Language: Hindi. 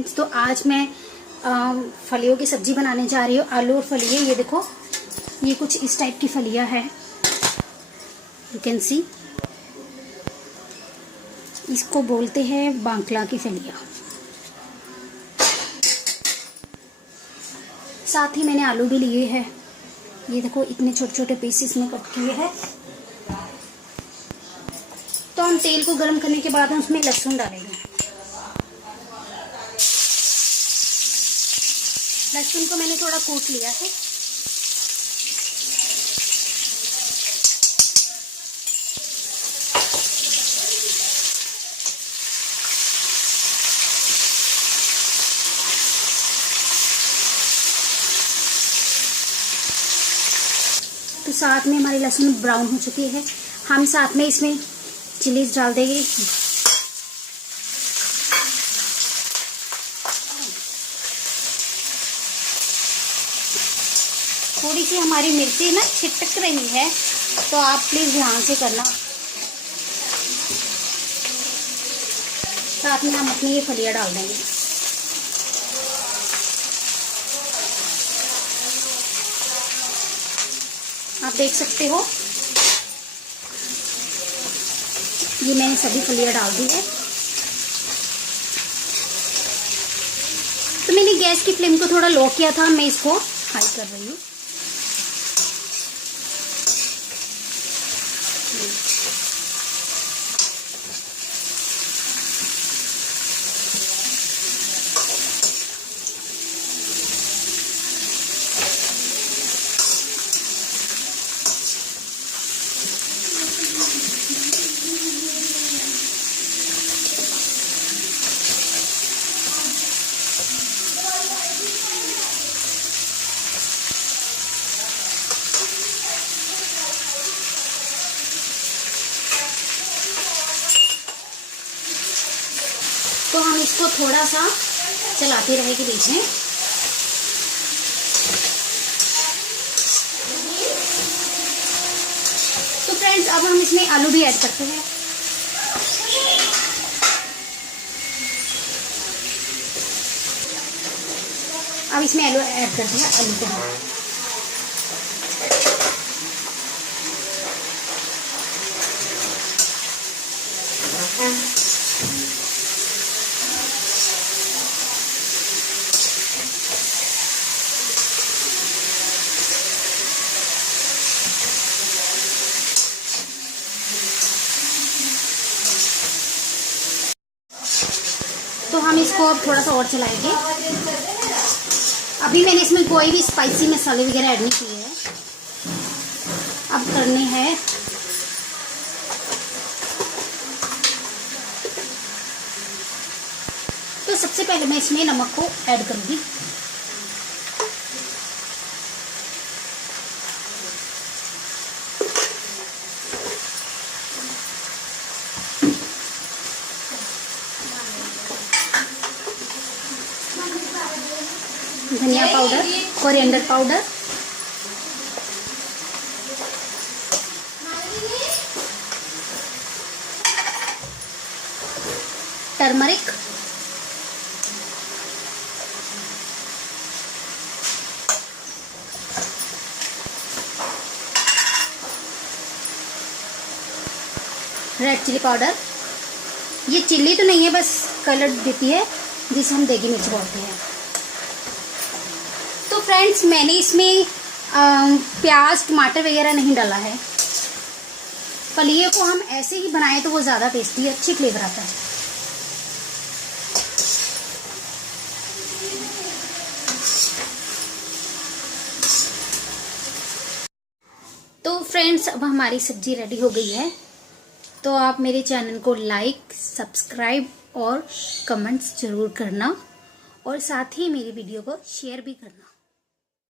फ्रेंड्स, तो आज मैं फलियों की सब्जी बनाने जा रही हूँ। आलू और फलियाँ, ये देखो, ये कुछ इस टाइप की फलियाँ हैं, यू कैन सी। इसको बोलते हैं बांकला की फलियाँ। साथ ही मैंने आलू भी लिए हैं, ये देखो इतने छोटे छोटे पीसेस में कट किए हैं। तो हम तेल को गर्म करने के बाद हम उसमें लहसुन डालेंगे। लहसुन को मैंने थोड़ा कूट लिया है। तो साथ में हमारी लहसुन ब्राउन हो चुकी है। हम साथ में इसमें चिलीज डाल देंगे। थोड़ी सी हमारी मिर्ची ना छिटक रही है, तो आप प्लीज ध्यान से करना। साथ में हम अपनी ये फलियां डाल देंगे। आप देख सकते हो, ये मैंने सभी फलियां डाल दी है। तो मैंने गैस की फ्लेम को थोड़ा लो किया था, मैं इसको हाई कर रही हूँ। तो हम इसको थोड़ा सा चलाते रहेंगे बीच में। तो फ्रेंड्स, अब हम इसमें आलू भी ऐड करते हैं। अब इसमें आलू ऐड करते हैं। आलू को तो हम इसको अब थोड़ा सा और चलाएंगे। अभी मैंने इसमें कोई भी स्पाइसी मसाले वगैरह ऐड नहीं किए हैं। अब करने हैं तो सबसे पहले मैं इसमें नमक को ऐड करूंगी। धनिया powder, coriander powder, turmeric, red chilli powder. ये चिल्ली तो नहीं है, बस कलर देती है, जिसे हम देगी मिर्च बोलते हैं। तो फ्रेंड्स, मैंने इसमें प्याज टमाटर वगैरह नहीं डाला है। फलियों को हम ऐसे ही बनाएं तो वो ज़्यादा टेस्टी, अच्छी फ्लेवर आता है। तो फ्रेंड्स, अब हमारी सब्जी रेडी हो गई है। तो आप मेरे चैनल को लाइक, सब्सक्राइब और कमेंट्स ज़रूर करना, और साथ ही मेरी वीडियो को शेयर भी करना।